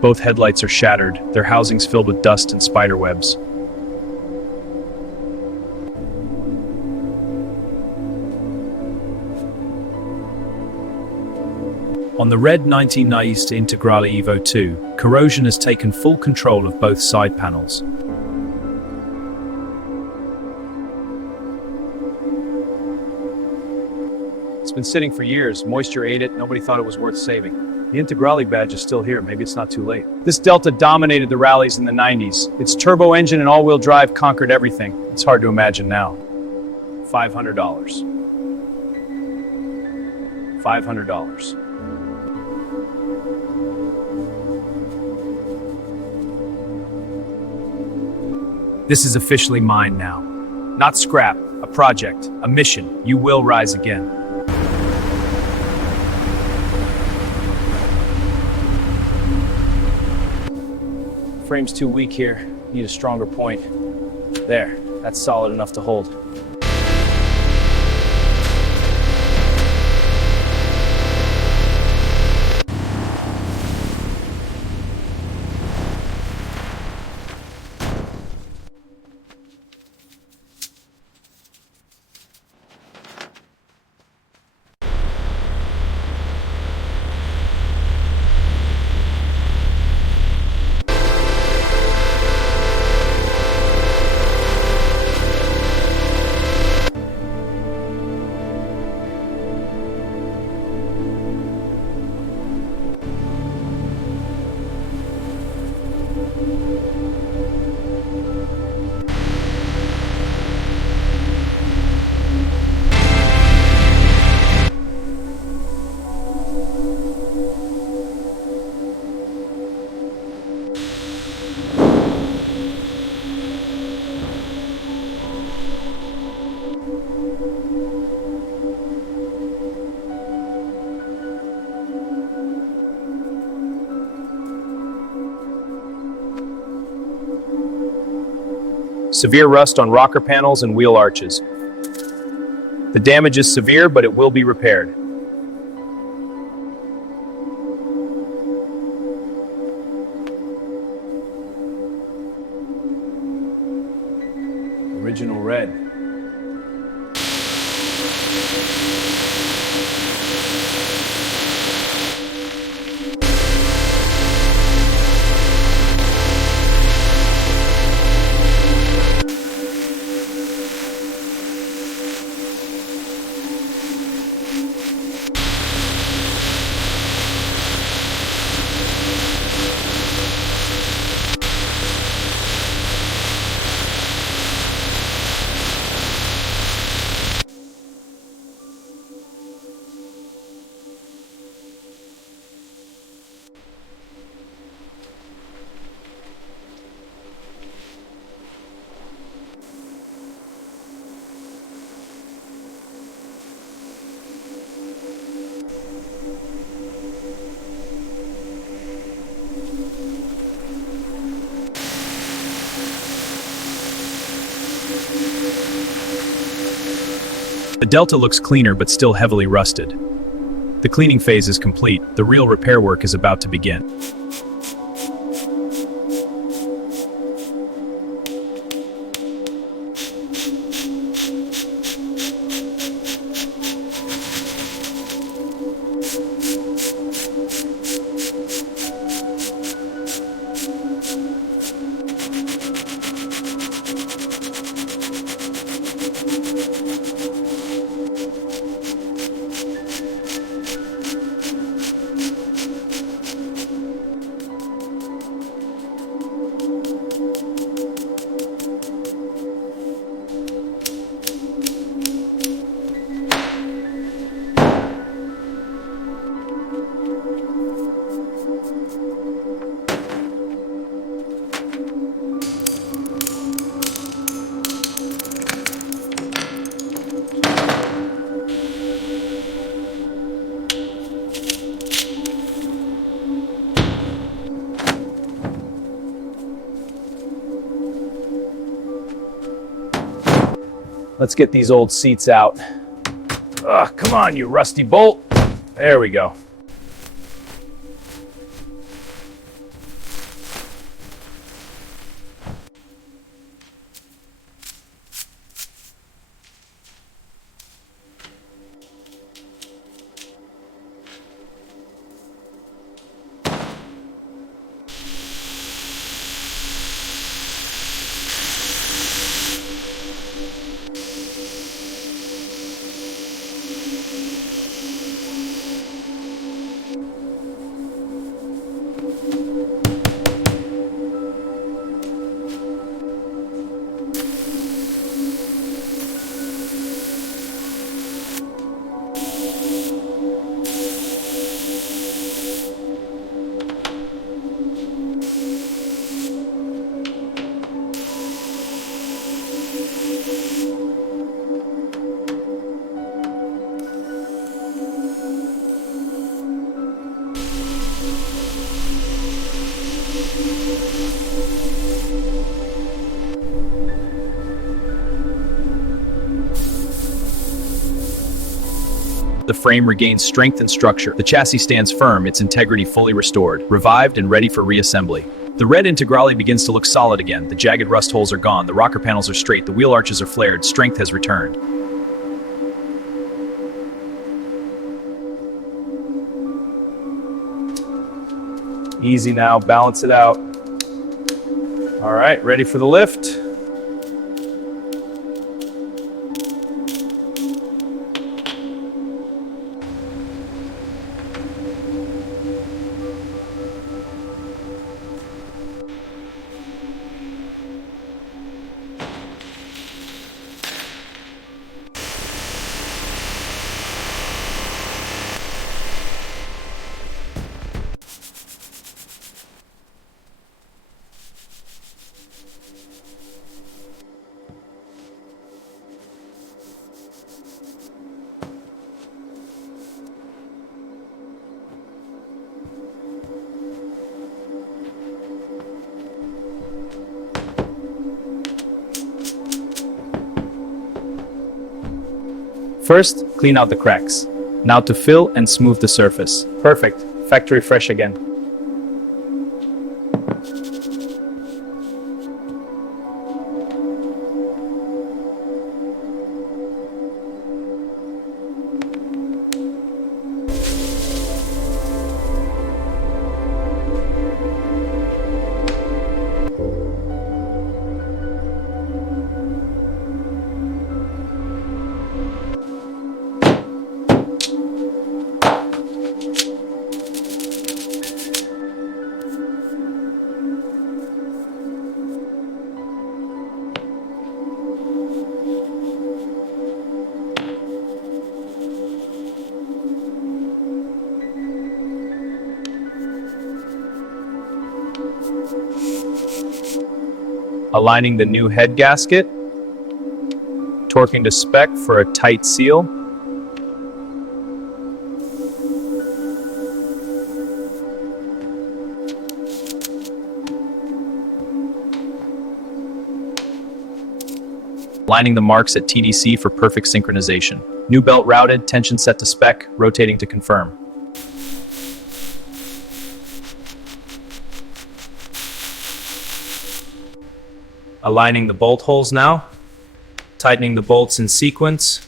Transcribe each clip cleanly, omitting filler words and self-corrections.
Both headlights are shattered, their housings filled with dust and spider webs. On the red 1990s Integrale Evo 2, corrosion has taken full control of both side panels. It's been sitting for years, moisture ate it, nobody thought it was worth saving. The Integrale badge is still here, maybe it's not too late. This Delta dominated the rallies in the 90s. Its turbo engine and all-wheel drive conquered everything. It's hard to imagine now. $500. $500. This is officially mine now. Not scrap, a project, a mission. You will rise again. Frame's too weak here. Need a stronger point. There, that's solid enough to hold. Severe rust on rocker panels and wheel arches. The damage is severe, but it will be repaired. Original red. The Delta looks cleaner but still heavily rusted. The cleaning phase is complete. The real repair work is about to begin. Let's get these old seats out. Ugh, come on, you rusty bolt. There we go. The frame regains strength and structure. The chassis stands firm, its integrity fully restored, revived and ready for reassembly. The red Integrale begins to look solid again. The jagged rust holes are gone, the rocker panels are straight, the wheel arches are flared, strength has returned. Easy now, balance it out. All right, ready for the lift? First, clean out the cracks. Now to fill and smooth the surface. Perfect. Factory fresh again. Aligning the new head gasket, torquing to spec for a tight seal, lining the marks at TDC for perfect synchronization. New belt routed, tension set to spec, rotating to confirm. Aligning the bolt holes now, tightening the bolts in sequence.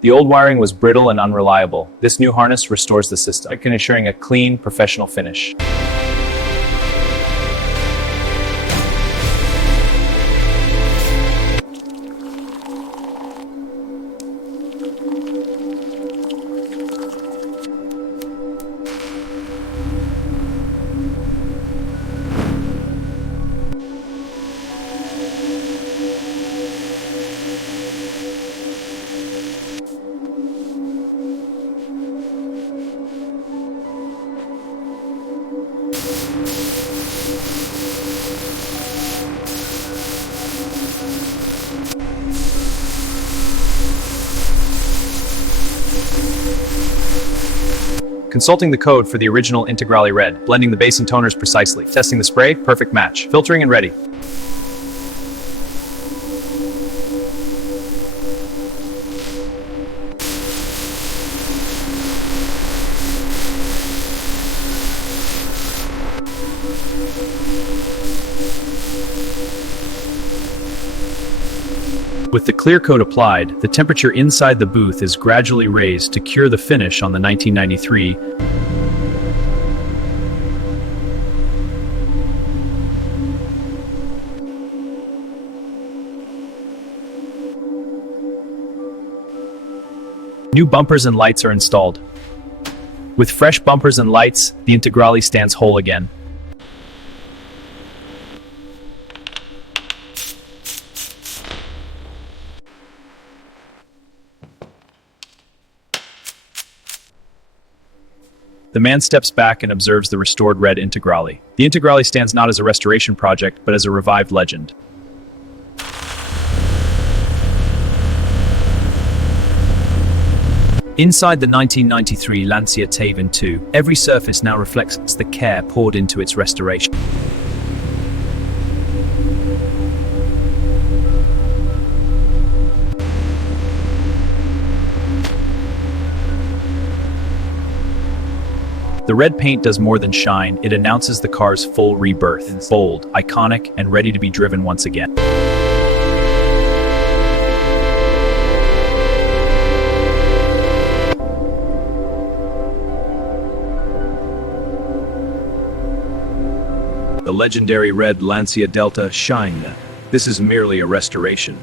The old wiring was brittle and unreliable. This new harness restores the system, ensuring a clean, professional finish. Consulting the code for the original Integrale red, blending the base and toners precisely, testing the spray, perfect match, filtering and ready. With the clear coat applied, the temperature inside the booth is gradually raised to cure the finish on the 1993. New bumpers and lights are installed. With fresh bumpers and lights, the Integrale stands whole again. The man steps back and observes the restored red Integrale. The Integrale stands not as a restoration project, but as a revived legend. Inside the 1993 Lancia Taven 2, every surface now reflects the care poured into its restoration. The red paint does more than shine, it announces the car's full rebirth. Bold, iconic, and ready to be driven once again. The legendary red Lancia Delta Shine. This is merely a restoration.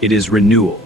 It is renewal.